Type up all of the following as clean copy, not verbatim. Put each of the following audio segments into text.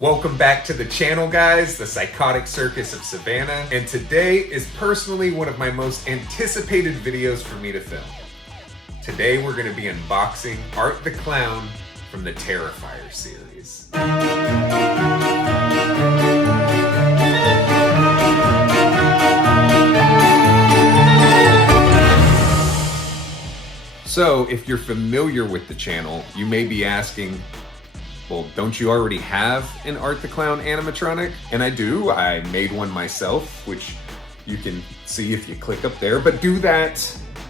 Welcome back to the channel, guys, the Psychotic Circus of Savannah, and today is personally one of my most anticipated videos for me to film. Today we're going to be unboxing Art the Clown from the Terrifier series. So, if you're familiar with the channel, you may be asking, well, don't you already have an Art the Clown animatronic? And I do. I made one myself, which you can see if you click up there, but do that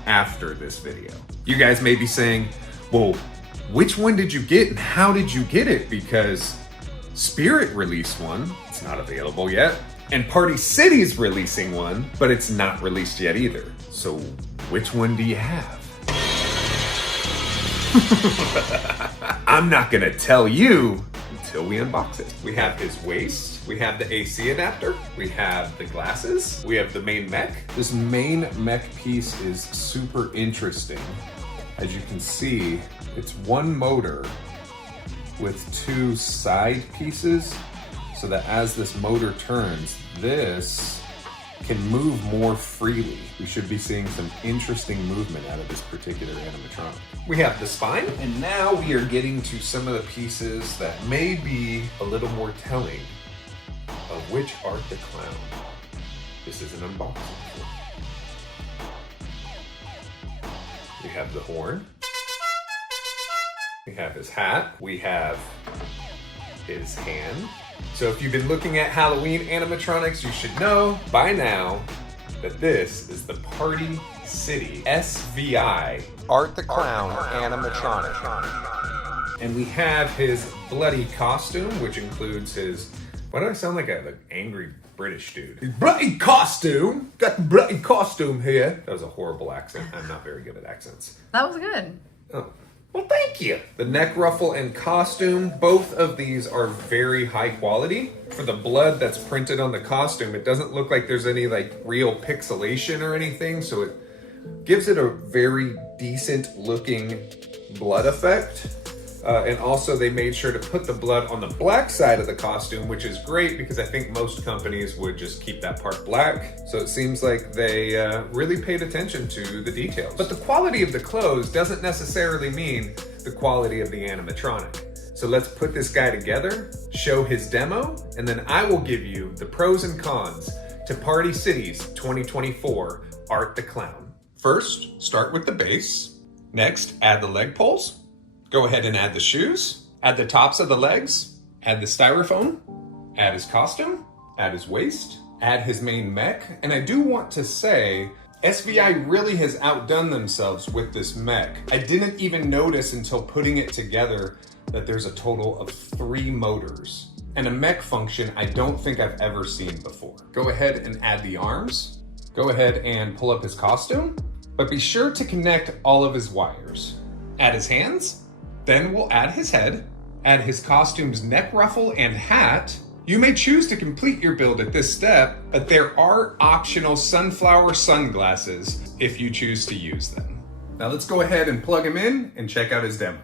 after this video. You guys may be saying, well, which one did you get and how did you get it? Because Spirit released one, it's not available yet, and Party City's releasing one, but it's not released yet either. So which one do you have? I'm not gonna tell you until we unbox it. We have his waist, we have the AC adapter, we have the glasses, we have the main mech. This main mech piece is super interesting. As you can see, it's one motor with two side pieces, so that as this motor turns, this can move more freely. We should be seeing some interesting movement out of this particular animatronic. We have the spine, and now we are getting to some of the pieces that may be a little more telling of which Art the Clown this is an unboxing for. We have the horn, we have his hat, we have his hand. So if you've been looking at Halloween animatronics, you should know by now that this is the Party City SVI Art the Clown animatronic. And we have his bloody costume, which includes his, why do I sound like an angry British dude? His bloody costume! Got the bloody costume here. That was a horrible accent. I'm not very good at accents. That was good. Oh. Well, thank you. The neck ruffle and costume, both of these are very high quality. For the blood that's printed on the costume, it doesn't look like there's any like real pixelation or anything, so it gives it a very decent looking blood effect. And also they made sure to put the blood on the black side of the costume, which is great because I think most companies would just keep that part black. So it seems like they really paid attention to the details. But the quality of the clothes doesn't necessarily mean the quality of the animatronic. So let's put this guy together, show his demo, and then I will give you the pros and cons to Party City's 2024 Art the Clown. First, start with the base. Next, add the leg poles. Go ahead and add the shoes, add the tops of the legs, add the styrofoam, add his costume, add his waist, add his main mech. And I do want to say, SVI really has outdone themselves with this mech. I didn't even notice until putting it together that there's a total of 3 motors and a mech function I don't think I've ever seen before. Go ahead and add the arms. Go ahead and pull up his costume, but be sure to connect all of his wires. Add his hands. Then we'll add his head, add his costume's neck ruffle and hat. You may choose to complete your build at this step, but there are optional sunflower sunglasses if you choose to use them. Now let's go ahead and plug him in and check out his demo.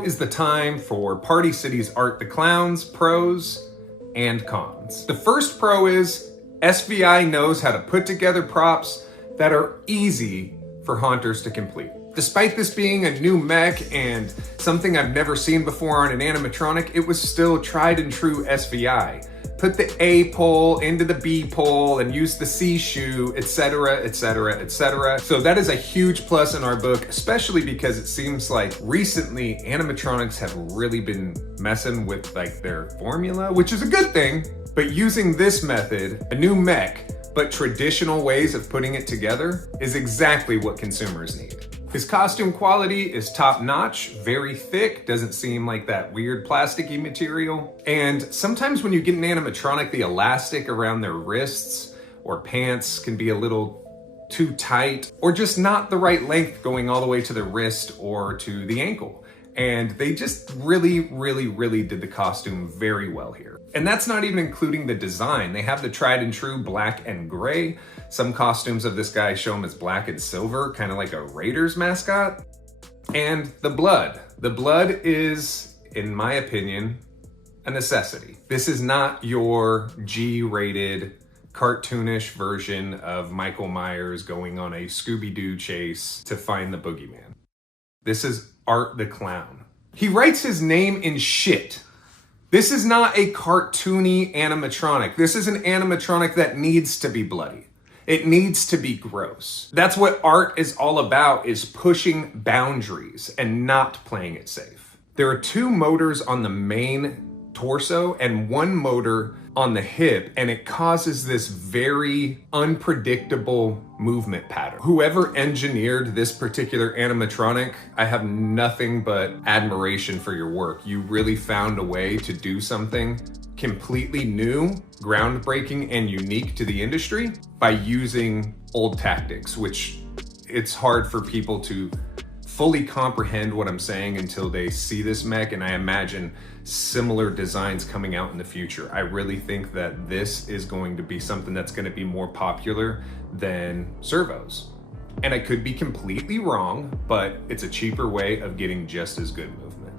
Now is the time for Party City's Art the Clown's pros and cons. The first pro is SVI knows how to put together props that are easy for haunters to complete. Despite this being a new mech and something I've never seen before on an animatronic, it was still tried and true SVI. Put the A pole into the B pole and use the C shoe, etc., etc., etc. So that is a huge plus in our book, especially because it seems like recently animatronics have really been messing with like their formula, which is a good thing, but using this method, a new mech, but traditional ways of putting it together is exactly what consumers need. His costume quality is top notch, very thick, doesn't seem like that weird plasticky material. And sometimes when you get an animatronic, the elastic around their wrists or pants can be a little too tight or just not the right length going all the way to the wrist or to the ankle. And they just really did the costume very well here. And that's not even including the design. They have the tried and true black and gray. Some costumes of this guy show him as black and silver, kind of like a Raiders mascot. And the blood. The blood is, in my opinion, a necessity. This is not your G-rated, cartoonish version of Michael Myers going on a Scooby-Doo chase to find the boogeyman. This is Art the Clown. He writes his name in shit. This is not a cartoony animatronic. This is an animatronic that needs to be bloody. It needs to be gross. That's what art is all about, is pushing boundaries and not playing it safe. There are 2 motors on the main torso and 1 motor on the hip, and it causes this very unpredictable movement pattern. Whoever engineered this particular animatronic, I have nothing but admiration for your work. You really found a way to do something completely new, groundbreaking, and unique to the industry by using old tactics, which it's hard for people to fully comprehend what I'm saying until they see this mech, and I imagine similar designs coming out in the future. I really think that this is going to be something that's going to be more popular than servos. And I could be completely wrong, but it's a cheaper way of getting just as good movement.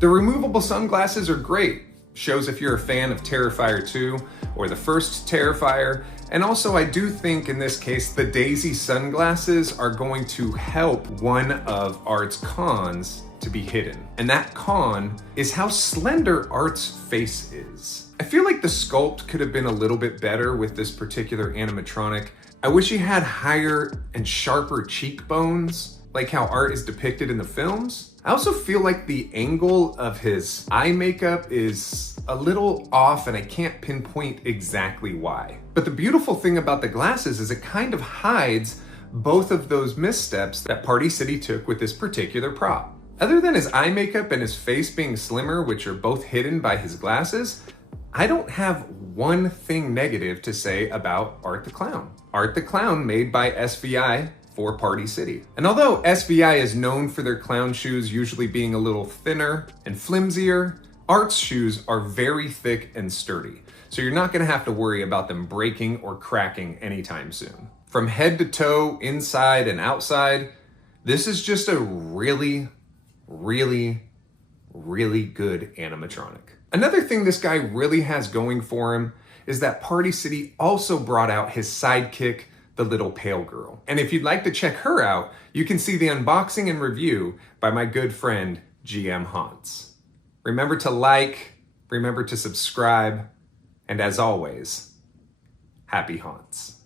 The removable sunglasses are great. Shows if you're a fan of Terrifier 2 or the first Terrifier. And also I do think in this case, the Daisy sunglasses are going to help one of Art's cons to be hidden. And that con is how slender Art's face is. I feel like the sculpt could have been a little bit better with this particular animatronic. I wish he had higher and sharper cheekbones, like how Art is depicted in the films. I also feel like the angle of his eye makeup is a little off and I can't pinpoint exactly why. But the beautiful thing about the glasses is it kind of hides both of those missteps that Party City took with this particular prop. Other than his eye makeup and his face being slimmer, which are both hidden by his glasses, I don't have one thing negative to say about Art the Clown. Art the Clown made by SVI for Party City. And although SVI is known for their clown shoes usually being a little thinner and flimsier, Art's shoes are very thick and sturdy. So you're not gonna have to worry about them breaking or cracking anytime soon. From head to toe, inside and outside, this is just a really good animatronic. Another thing this guy really has going for him is that Party City also brought out his sidekick, the little pale girl. And if you'd like to check her out, you can see the unboxing and review by my good friend, GM Haunts. Remember to like, remember to subscribe, and as always, happy haunts.